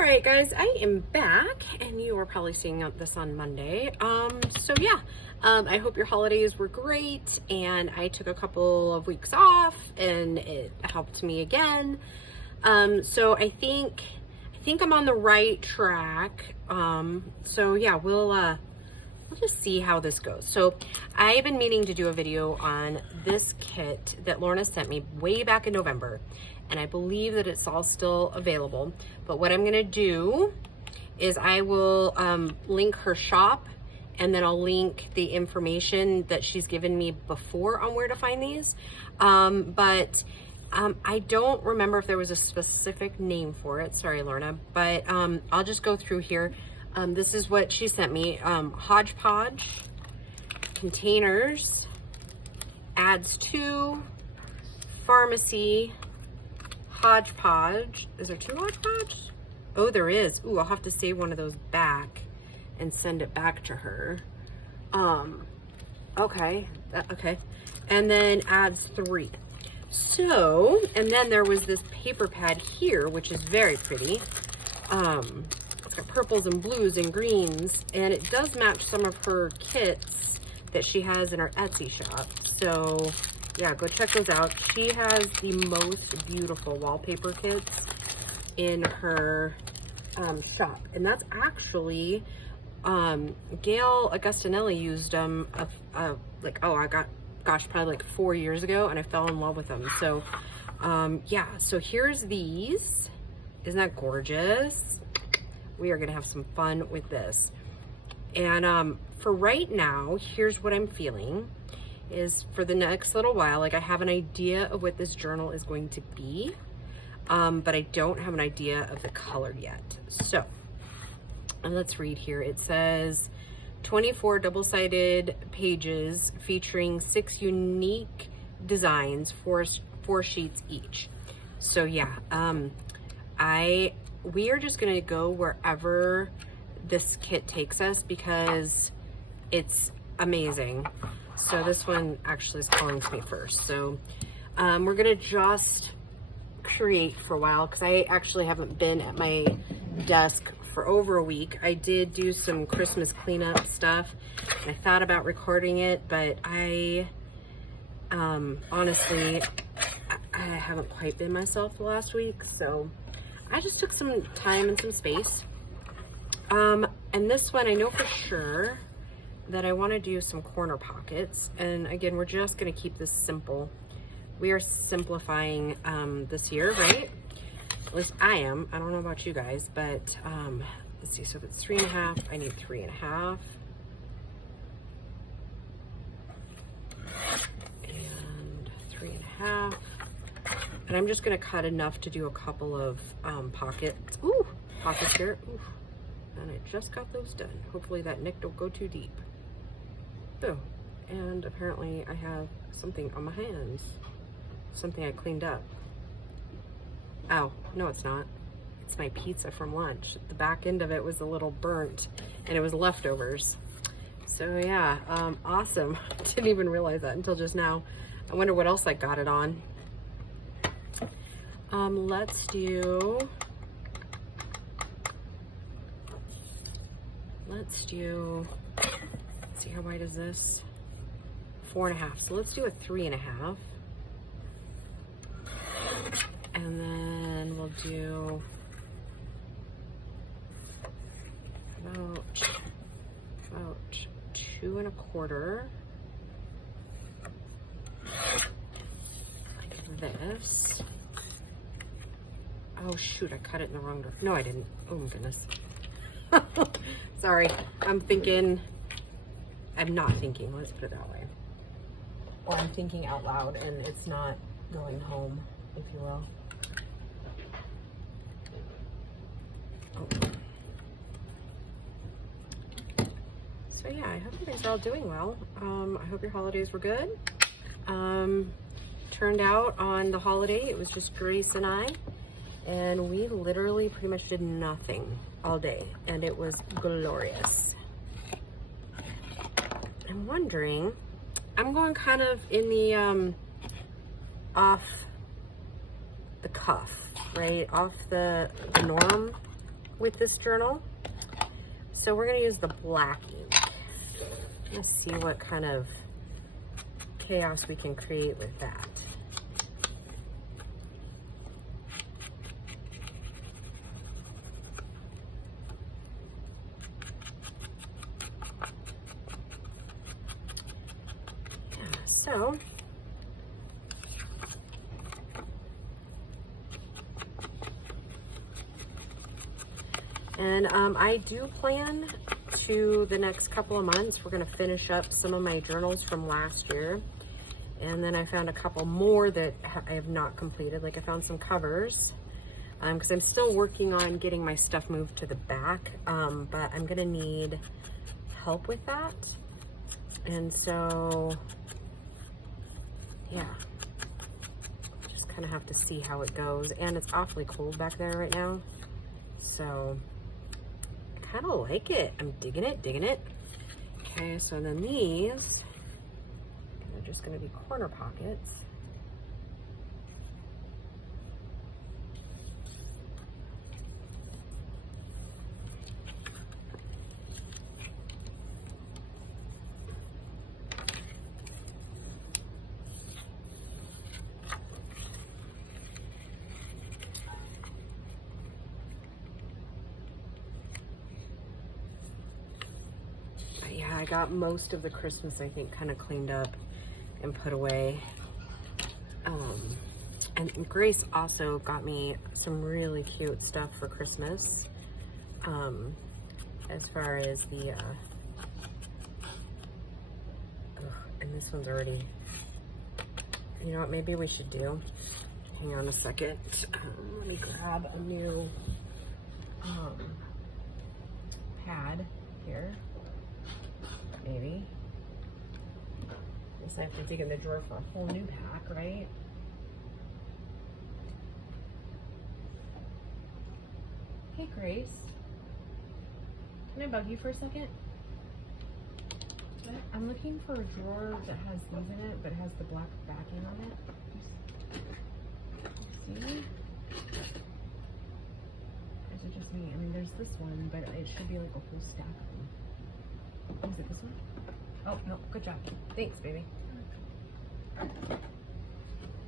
right, guys, I am back, and you are probably seeing this on Monday. So yeah, I hope your holidays were great, and I took a couple of weeks off, and it helped me again. So I think I'm on the right track. So yeah, we'll just see how this goes. So I've been meaning to do a video on this kit that Lorna sent me way back in November, and I believe that it's all still available. But what I'm gonna do is I will link her shop, and then I'll link the information that she's given me before on where to find these. I don't remember if there was a specific name for it. Sorry, Lorna, but I'll just go through here. This is what she sent me. Hodge Podge, containers, adds to, pharmacy, Hodge Podge. Is there two Hodge Podge? Oh, there is. Ooh, I'll have to save one of those back and send it back to her. Okay. And then adds 3. So, and then there was this paper pad here, which is very pretty. It's got purples and blues and greens, and it does match some of her kits that she has in her Etsy shop. So yeah, go check those out. She has the most beautiful wallpaper kits in her shop, and that's actually Gail Augustinelli used them probably like 4 years ago, and I fell in love with them. So yeah, so here's these. Isn't that gorgeous? We are gonna have some fun with this. And for right now, here's what I'm feeling is for the next little while, like I have an idea of what this journal is going to be, but I don't have an idea of the color yet. So let's read here. It says 24 double-sided pages featuring 6 unique designs, four sheets each. So yeah, we are just gonna go wherever this kit takes us because it's amazing. So this one actually is calling to me first. So we're gonna just create for a while because I actually haven't been at my desk for over a week. I did do some Christmas cleanup stuff, and I thought about recording it, but I honestly, I haven't quite been myself the last week, so I just took some time and some space. And this one, I know for sure that I want to do some corner pockets. And again, we're just going to keep this simple. We are simplifying this year, right? At least I am. I don't know about you guys, but let's see. So if it's 3.5, I need 3.5. And 3.5. And I'm just going to cut enough to do a couple of pockets. Ooh, pockets here. Ooh. And I just got those done. Hopefully that nick don't go too deep. Oh, and apparently I have something on my hands. Something I cleaned up. Oh, no it's not. It's my pizza from lunch. The back end of it was a little burnt, and it was leftovers. So yeah, awesome. Didn't even realize that until just now. I wonder what else I got it on. Let's see, how wide is this? 4.5. So let's do a 3.5. And then we'll do about 2.25. Like this. Oh shoot, I cut it in the wrong direction. No, I didn't. Oh my goodness. Sorry, I'm not thinking, let's put it that way. Or I'm thinking out loud and it's not going home, if you will. Oh. So yeah, I hope you guys are all doing well. I hope your holidays were good. Turned out on the holiday, it was just Grace and I. And we literally pretty much did nothing all day, and it was glorious. I'm wondering, I'm going kind of in the off the cuff, right? Off the norm. with this journal. So we're gonna use the black ink. Let's see what kind of chaos we can create with that. Yeah, so and I do plan to, the next couple of months, we're gonna finish up some of my journals from last year. And then I found a couple more that I have not completed. Like I found some covers, because I'm still working on getting my stuff moved to the back, but I'm gonna need help with that. And so, yeah, just kind of have to see how it goes. And it's awfully cold back there right now, so I kind of like it. I'm digging it, digging it. Okay, so then these, they're just going to be corner pockets. Yeah, I got most of the Christmas, I think, kind of cleaned up and put away. And Grace also got me some really cute stuff for Christmas. As far as the, and this one's already, you know what, maybe we should do, hang on a second. Let me grab a new pad here. Maybe. Guess I have to dig in the drawer for a whole new pack, right? Hey, Grace. Can I bug you for a second? I'm looking for a drawer that has these in it, but has the black backing on it. See? Is it just me? I mean, there's this one, but it should be like a whole stack of them. Is it this one? Oh, no, good job. Thanks, baby.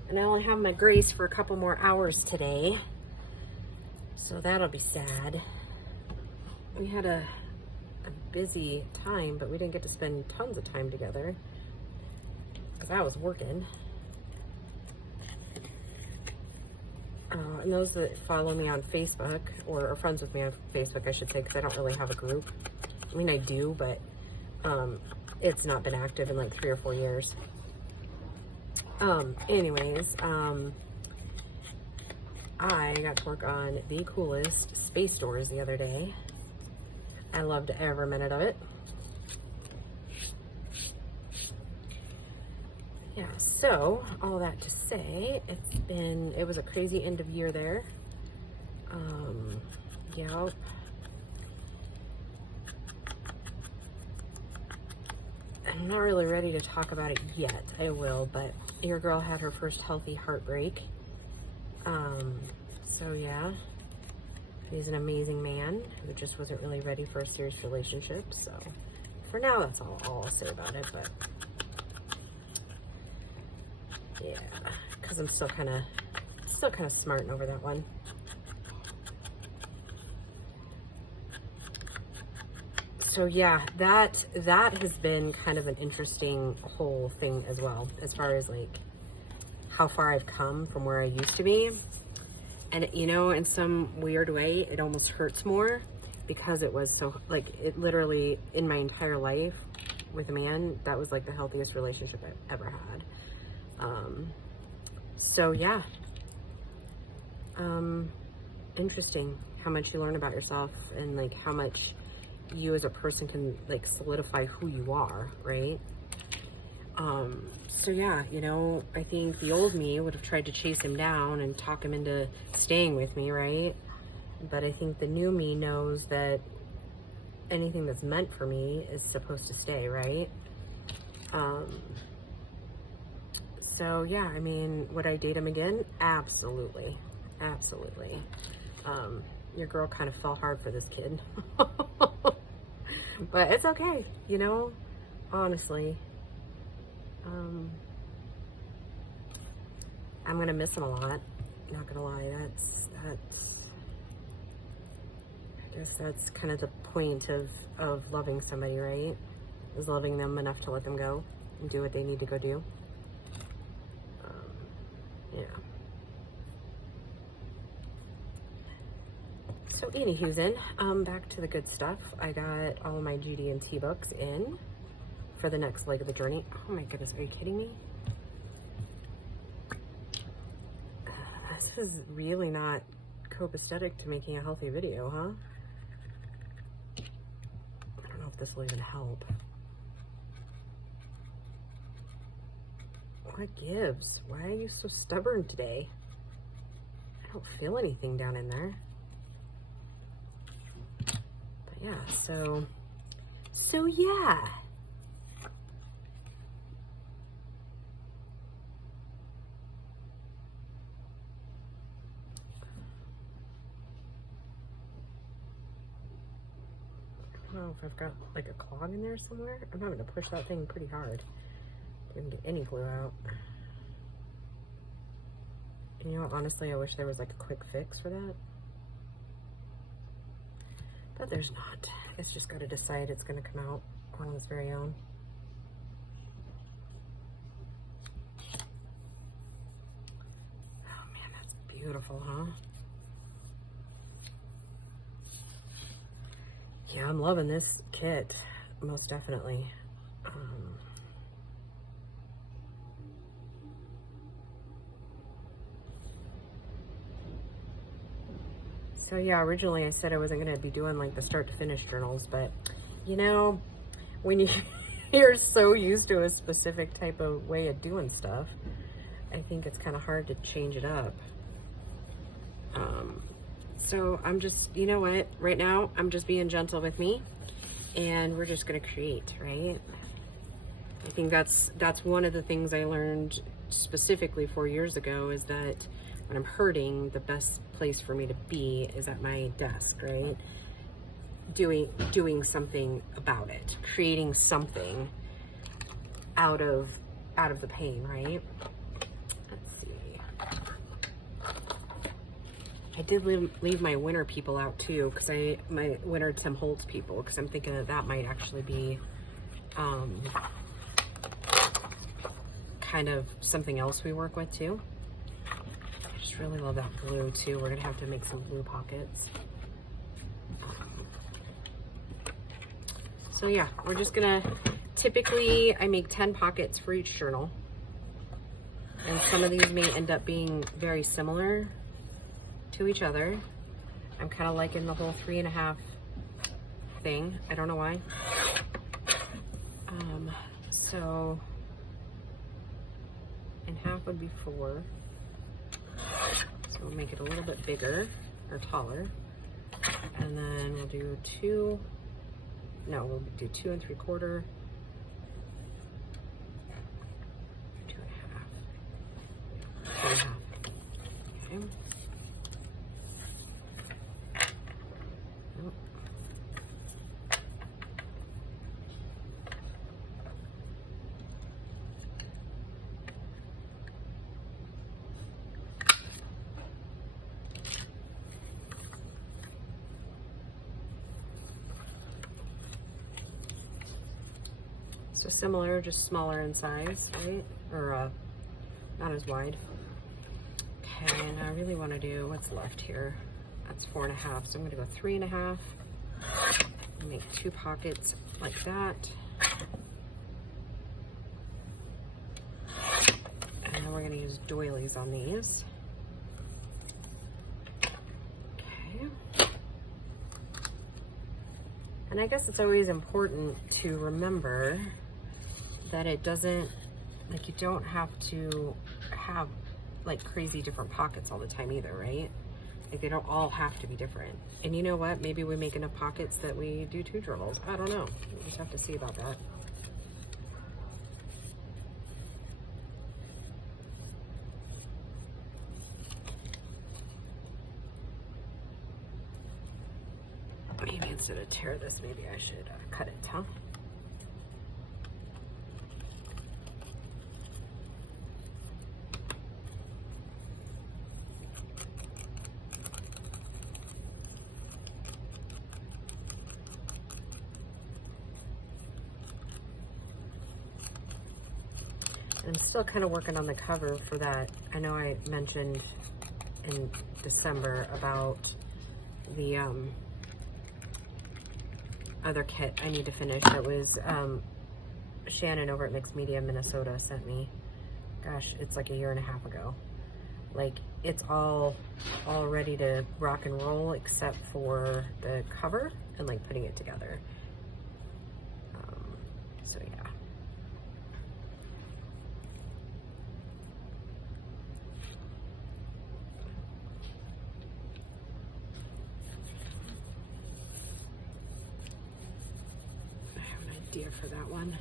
And I only have my Grace for a couple more hours today, so that'll be sad. We had a busy time, but we didn't get to spend tons of time together because I was working. And those that follow me on Facebook, or are friends with me on Facebook, I should say, because I don't really have a group. I mean, I do, but it's not been active in like 3 or 4 years. Anyways, I got to work on the coolest space doors the other day. I loved every minute of it. Yeah, so all that to say, it was a crazy end of year there. Yeah. I'm not really ready to talk about it yet. I will, but your girl had her first healthy heartbreak. So yeah, he's an amazing man who just wasn't really ready for a serious relationship. So for now, that's all I'll say about it. But yeah, because I'm still kind of smarting over that one. So yeah, that has been kind of an interesting whole thing as well, as far as like how far I've come from where I used to be. And you know, in some weird way, it almost hurts more because it was so, like, it literally, in my entire life with a man, that was like the healthiest relationship I've ever had. So yeah, interesting how much you learn about yourself and like how much you as a person can like solidify who you are, right? So yeah, you know, I think the old me would have tried to chase him down and talk him into staying with me, right? But I think the new me knows that anything that's meant for me is supposed to stay, right? So yeah, I mean, would I date him again? Absolutely. Absolutely. your girl kind of fell hard for this kid. But it's okay, you know, honestly. I'm gonna miss him a lot. Not gonna lie, I guess that's kind of the point of loving somebody, right? Is loving them enough to let them go and do what they need to go do. Yeah. So anywho's back to the good stuff. I got all of my GD&T books in for the next leg of the journey. Oh my goodness, are you kidding me? This is really not copacetic to making a healthy video, huh? I don't know if this will even help. What gives? Why are you so stubborn today? I don't feel anything down in there. But yeah, so yeah. I don't know if I've got like a clog in there somewhere. I'm having to push that thing pretty hard. Didn't get any glue out. You know, honestly, I wish there was like a quick fix for that. But there's not. It's just got to decide it's going to come out on its very own. Oh man, that's beautiful, huh? Yeah, I'm loving this kit, most definitely. So yeah, originally I said I wasn't going to be doing like the start to finish journals, but you know, when you're so used to a specific type of way of doing stuff, I think it's kind of hard to change it up. So I'm just, you know what, right now I'm just being gentle with me and we're just going to create, right? I think that's one of the things I learned specifically 4 years ago, is that when I'm hurting, the best place for me to be is at my desk, right? Doing something about it, creating something out of the pain, right? Let's see. I did leave my winter people out too, because my winter Tim Holtz people, because I'm thinking that might actually be kind of something else we work with too. I just really love that blue too. We're gonna have to make some blue pockets. So yeah, we're just gonna, typically I make 10 pockets for each journal. And some of these may end up being very similar to each other. I'm kind of liking the whole 3.5 thing. I don't know why. So, and half would be 4. So we'll make it a little bit bigger or taller. And then we'll do 2. No, we'll do 2 3/4. 2.5. Okay. So similar, just smaller in size, right? Or not as wide. Okay, and I really want to do what's left here. That's 4.5, so I'm going to go 3.5. Make 2 pockets like that. And then we're going to use doilies on these. Okay. And I guess it's always important to remember that it doesn't, like, you don't have to have like crazy different pockets all the time either, right? Like, they don't all have to be different. And you know what? Maybe we make enough pockets that we do 2 journals. I don't know. We'll just have to see about that. Maybe instead of tear this, maybe I should cut it, huh? I'm still kind of working on the cover for that. I know I mentioned in December about the other kit I need to finish. That was Shannon over at Mixed Media Minnesota sent me. Gosh, it's like a year and a half ago. Like, it's all ready to rock and roll except for the cover and like putting it together. So yeah. For that one.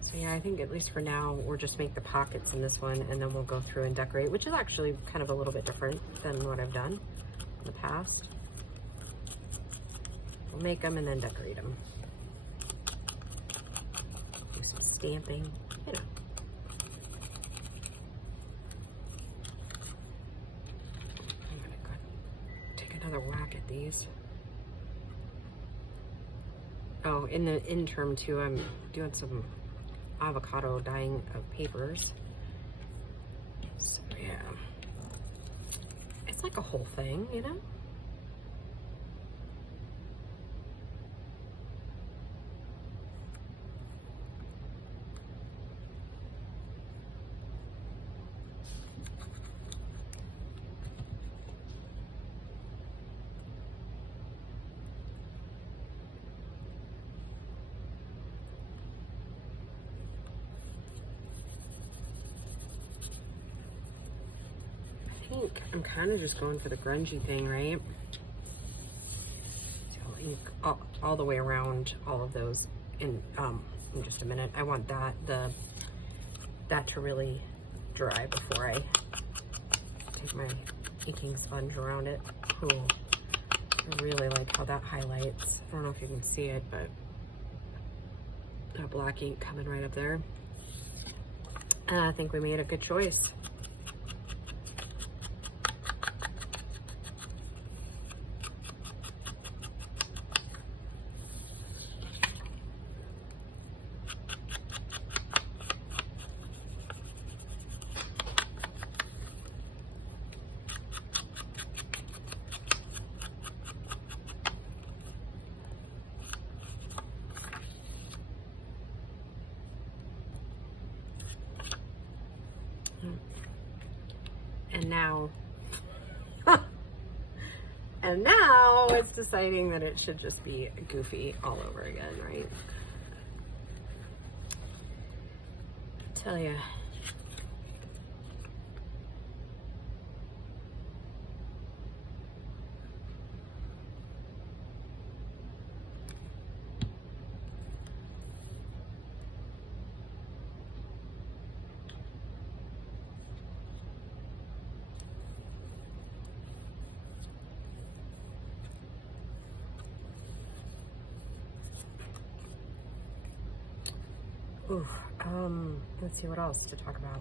So yeah, I think at least for now we'll just make the pockets in this one and then we'll go through and decorate, which is actually kind of a little bit different than what I've done in the past. We'll make them and then decorate them. Do some stamping, you know. I'm gonna go take another whack at these. Oh, in the interim too, I'm doing some avocado dyeing of papers. So yeah, it's like a whole thing, you know? I think I'm kind of just going for the grungy thing, right? So I'll ink all the way around all of those in just a minute. I want that to really dry before I take my inking sponge around it. Cool. I really like how that highlights. I don't know if you can see it, but that black ink coming right up there. I think we made a good choice. And now it's deciding that it should just be goofy all over again, right? I tell ya. Ooh, let's see what else to talk about.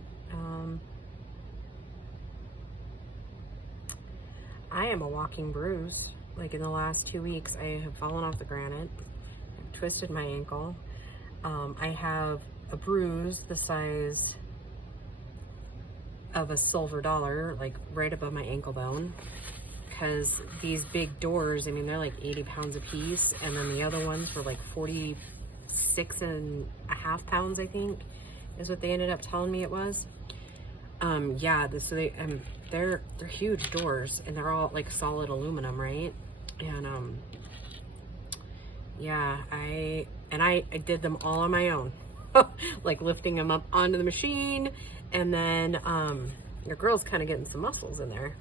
I am a walking bruise. Like in the last 2 weeks, I have fallen off the granite, I've twisted my ankle. I have a bruise the size of a silver dollar, like right above my ankle bone. Because these big doors, I mean, they're like 80 pounds a piece, and then the other ones were like 46.5 pounds, I think, is what they ended up telling me it was. Yeah, so they're huge doors, and they're all like solid aluminum, right? And yeah, I did them all on my own, like lifting them up onto the machine, and then your girl's kind of getting some muscles in there.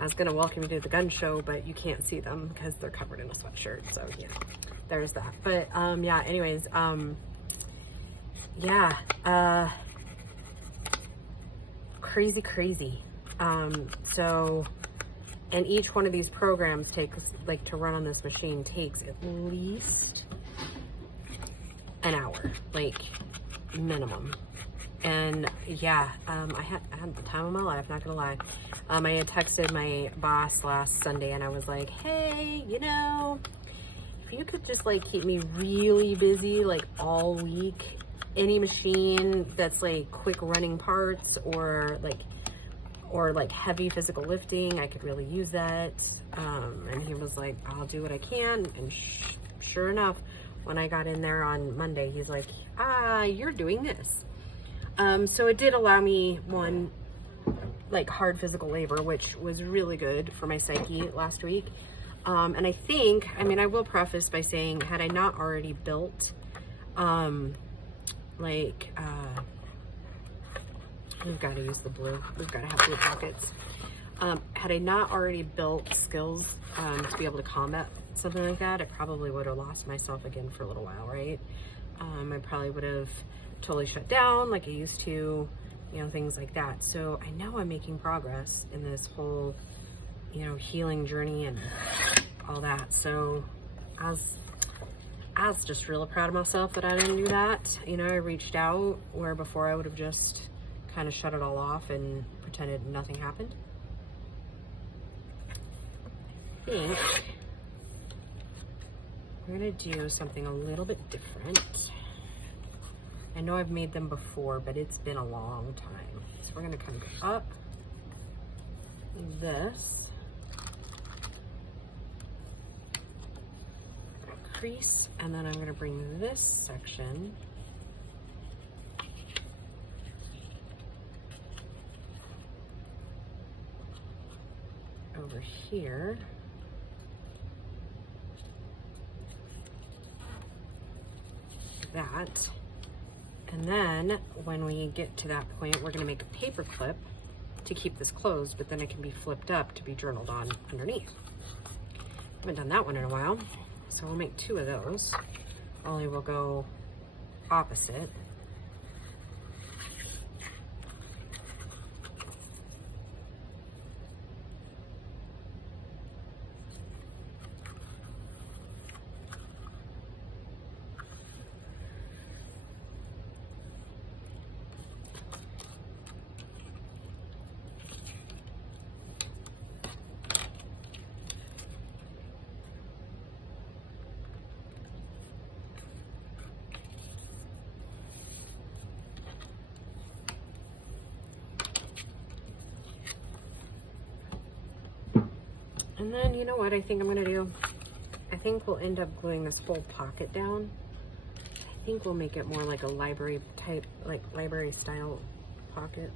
I was gonna welcome you to the gun show, but you can't see them because they're covered in a sweatshirt. So yeah, there's that. But yeah, anyways, yeah, crazy. So And each one of these programs takes, like, to run on this machine takes at least an hour, like, minimum. And yeah, I had the time of my life, not gonna lie. I had texted my boss last Sunday and I was like, hey, you know, if you could just like keep me really busy like all week, any machine that's like quick running parts or like heavy physical lifting, I could really use that. And he was like, I'll do what I can. And sure enough, when I got in there on Monday, he's like, you're doing this. So it did allow me one, like hard physical labor, which was really good for my psyche last week. And I think, I mean, I will preface by saying, had I not already built, we've got to use the blue. We've got to have blue pockets. Had I not already built skills to be able to combat something like that, I probably would have lost myself again for a little while, right? I probably would have totally shut down like I used to, you know, things like that. So I know I'm making progress in this whole, you know, healing journey and all that. So I was just really proud of myself that I didn't do that. You know, I reached out where before I would have just kind of shut it all off and pretended nothing happened. I think we're gonna do something a little bit different. I know I've made them before, but it's been a long time. So we're gonna kind of go up this, crease, and then I'm gonna bring this section over here. Like that. And then when we get to that point, we're gonna make a paper clip to keep this closed, but then it can be flipped up to be journaled on underneath. Haven't done that one in a while, so we'll make 2 of those. Only we'll go opposite. And then, you know what I think I'm gonna do? I think we'll end up gluing this whole pocket down. I think we'll make it more like a library type, like library style pocket.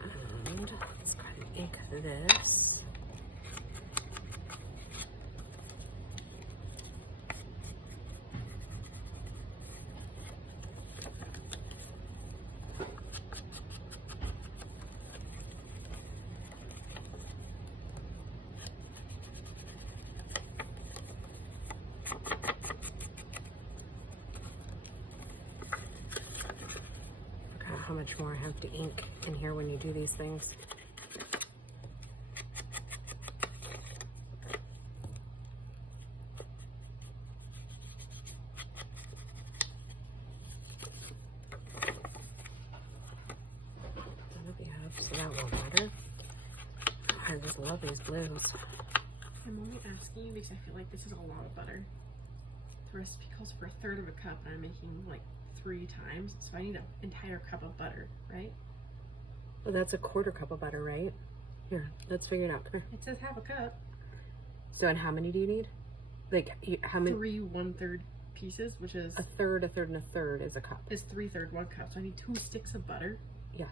And let's go ahead and ink this. How much more I have to ink in here when you do these things. So that won't matter. I just love these blues. I'm only asking you because I feel like this is a lot of butter. The recipe calls for 1/3 of a cup and I'm making like 3 times, so I need an entire cup of butter, right? Well, that's a 1/4 cup of butter, right? Here, let's figure it out. Come here. It says 1/2 cup. So, and how many do you need? Like, how many? 3 1/3 pieces, which is a third, a third, and a third is a cup. Is 3/3 1 cup. So I need 2 sticks of butter. Yeah.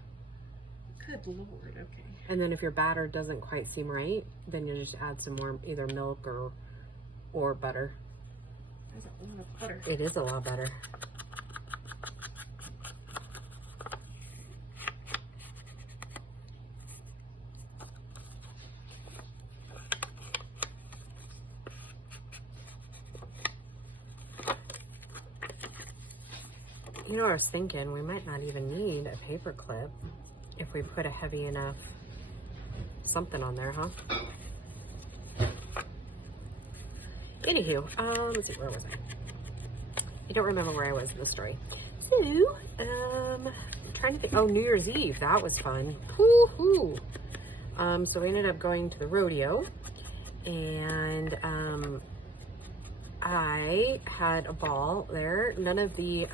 Good Lord. Okay. And then if your batter doesn't quite seem right, then you just add some more, either milk or butter. That's a lot of butter. It is a lot of butter. You know what I was thinking? We might not even need a paper clip if we put a heavy enough something on there, huh? Anywho, let's see, where was I? I don't remember where I was in the story. So, I'm trying to think. Oh, New Year's Eve. That was fun. Woo-hoo. So we ended up going to the rodeo, and I had a ball there. None of the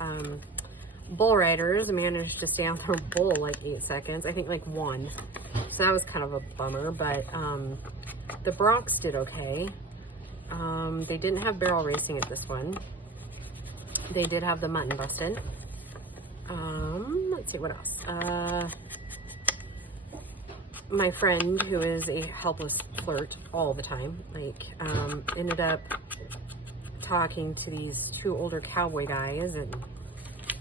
bull riders managed to stay on their bull like 8 seconds. I think like one. So that was kind of a bummer, but the broncs did okay. They didn't have barrel racing at this one. They did have the mutton busted. Let's see what else. My friend, who is a helpless flirt all the time, like, ended up talking to these 2 older cowboy guys, and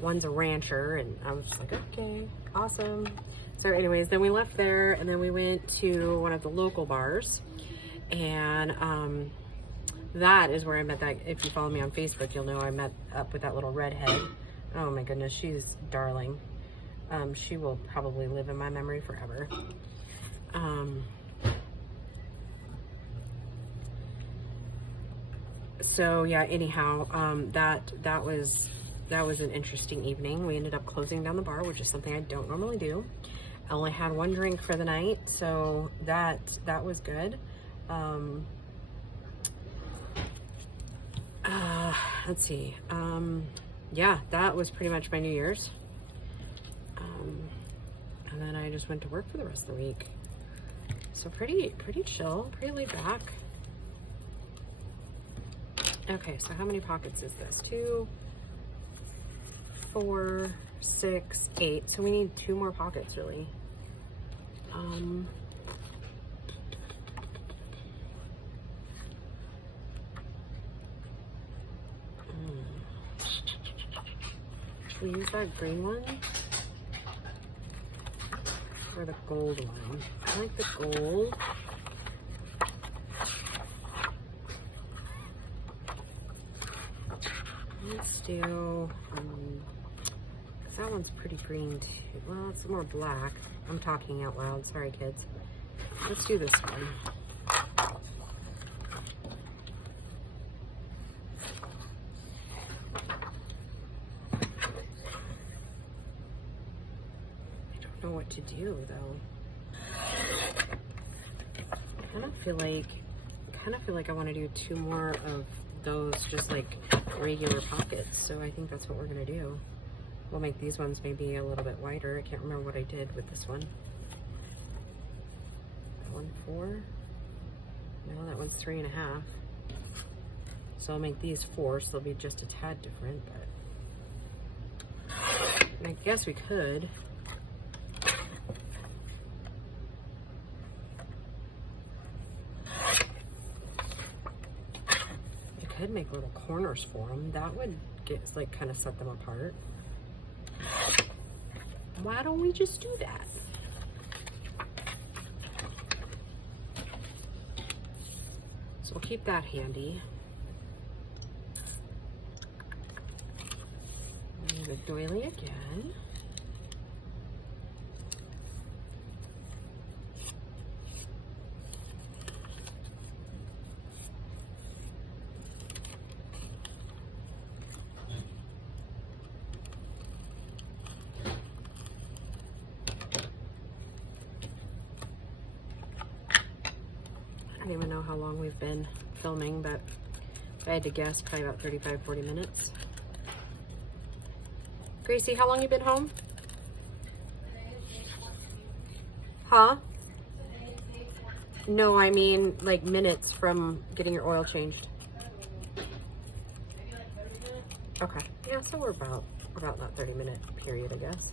one's a rancher, and I was just like, okay, awesome. So anyways, then we left there, and then we went to one of the local bars, and that is where I met that. If you follow me on Facebook, you'll know I met up with that little redhead. Oh my goodness, she's darling. She will probably live in my memory forever. So yeah, anyhow, that was an interesting evening. We ended up closing down the bar, which is something I don't normally do. I only had 1 drink for the night, so that was good. Let's see. Yeah, that was pretty much my New Year's. And then I just went to work for the rest of the week. So pretty chill, pretty laid back. Okay, so how many pockets is this? 2, 4, 6, 8. So we need 2 more pockets, really. Should we use that green one? Or the gold one? I like the gold. Let's do, cause that one's pretty green too. Well, it's more black. I'm talking out loud. Sorry, kids. Let's do this one. I don't know what to do though. I kind of feel like I want to do 2 more of those, just like regular pockets. So I think that's what we're gonna do. We'll make these ones maybe a little bit wider. I can't remember what I did with this one. That one 4. No, that one's 3.5. So I'll make these 4, so they'll be just a tad different. But I guess we could. Could make little corners for them. That would get, like, kind of set them apart. Why don't we just do that? So we'll keep that handy. And the doily again. I don't even know how long we've been filming, but if I had to guess, probably about 35-40 minutes. Gracie, how long you been home? Huh? No, I mean like minutes from getting your oil changed. Okay. Yeah, so we're about that 30-minute period, I guess.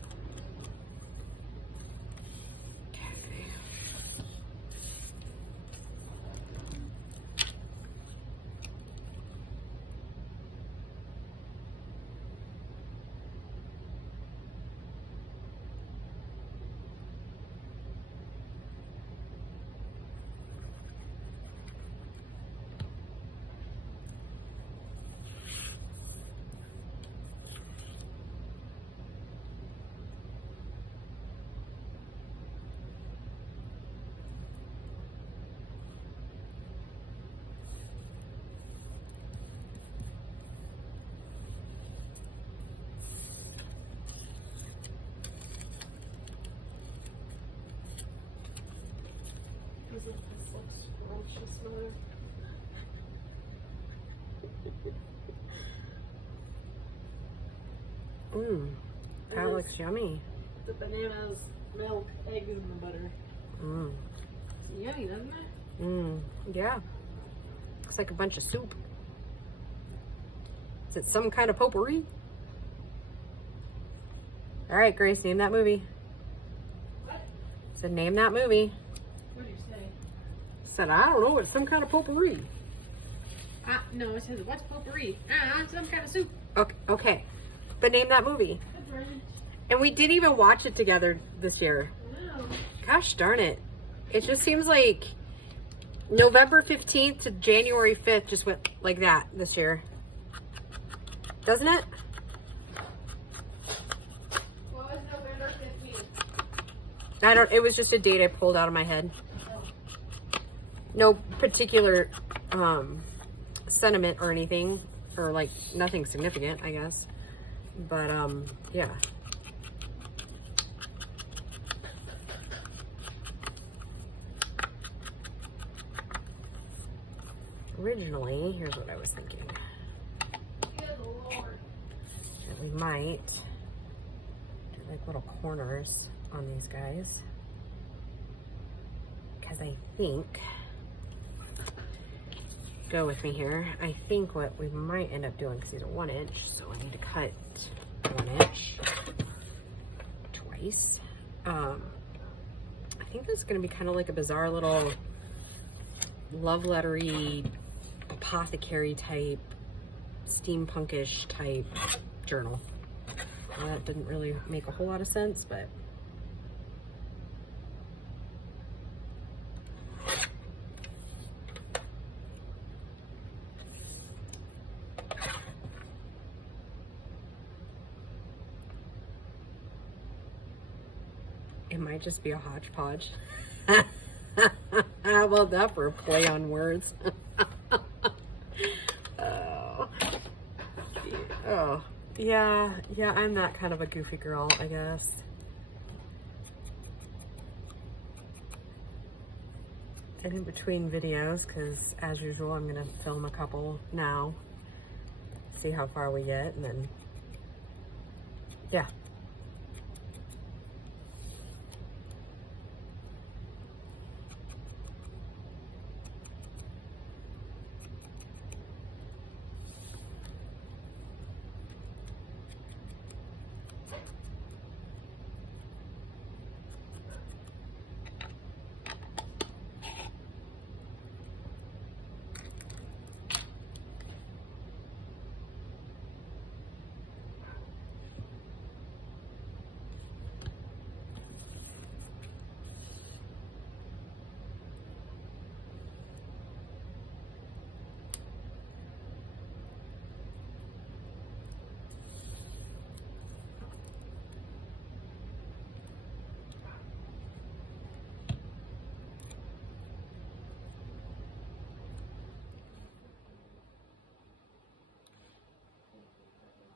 This looks scrumptious, Mother. Mmm, that looks yummy. The bananas, milk, eggs, and the butter. Mmm. It's yummy, doesn't it? Mmm, yeah. Looks like a bunch of soup. Is it some kind of potpourri? All right, Grace, name that movie. What? I said, name that movie. What did you say? I said, I don't know, it's some kind of potpourri. No, it says, what's potpourri? Some kind of soup. Okay. But name that movie. And we didn't even watch it together this year. No. Gosh darn it. It just seems like November 15th to January 5th just went like that this year. Doesn't it? What was November 15th? I don't, it was just a date I pulled out of my head. No particular sentiment or anything, or like nothing significant, I guess. But yeah. Originally, here's what I was thinking. Good Lord. That we might do like little corners on these guys. Because I think, go with me here, I think what we might end up doing, because these are 1 inch, so I need to cut 1 inch twice. I think this is going to be kind of like a bizarre little love lettery, apothecary type, steampunkish type journal. Well, that didn't really make a whole lot of sense, but it might just be a hodgepodge. How about that for a play on words? Oh, yeah, I'm that kind of a goofy girl, I guess. And in between videos, because as usual, I'm gonna film a couple now, see how far we get, and then, yeah.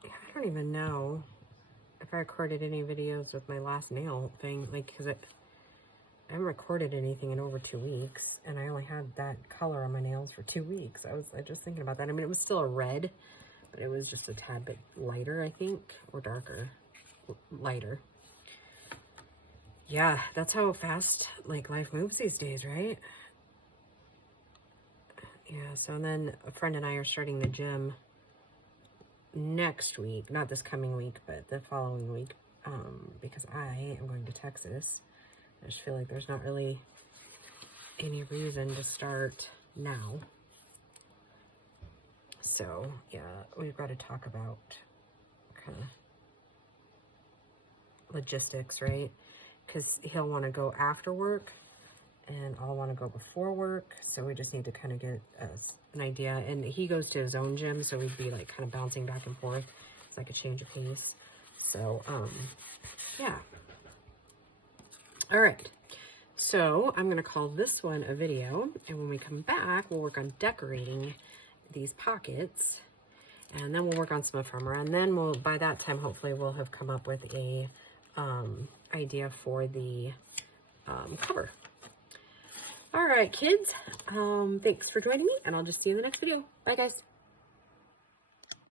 I don't even know if I recorded any videos with my last nail thing, like, because I haven't recorded anything in over 2 weeks, and I only had that color on my nails for 2 weeks. I was just thinking about that. I mean, it was still a red, but it was just a tad bit lighter, I think, or darker, lighter. Yeah, that's how fast, like, life moves these days, right? Yeah, so and then a friend and I are starting the gym next week, not this coming week, but the following week, because I am going to Texas. I just feel like there's not really any reason to start now. So yeah, we've got to talk about kind of logistics, right? Because he'll want to go after work and I'll want to go before work, so we just need to kind of get an idea. And he goes to his own gym, so we'd be like kind of bouncing back and forth. It's like a change of pace. So yeah. All right, so I'm gonna call this one a video, and when we come back, we'll work on decorating these pockets, and then we'll work on some ephemera, and then we'll, by that time, hopefully we'll have come up with a idea for the cover. All right, kids. Thanks for joining me, and I'll just see you in the next video. Bye, guys.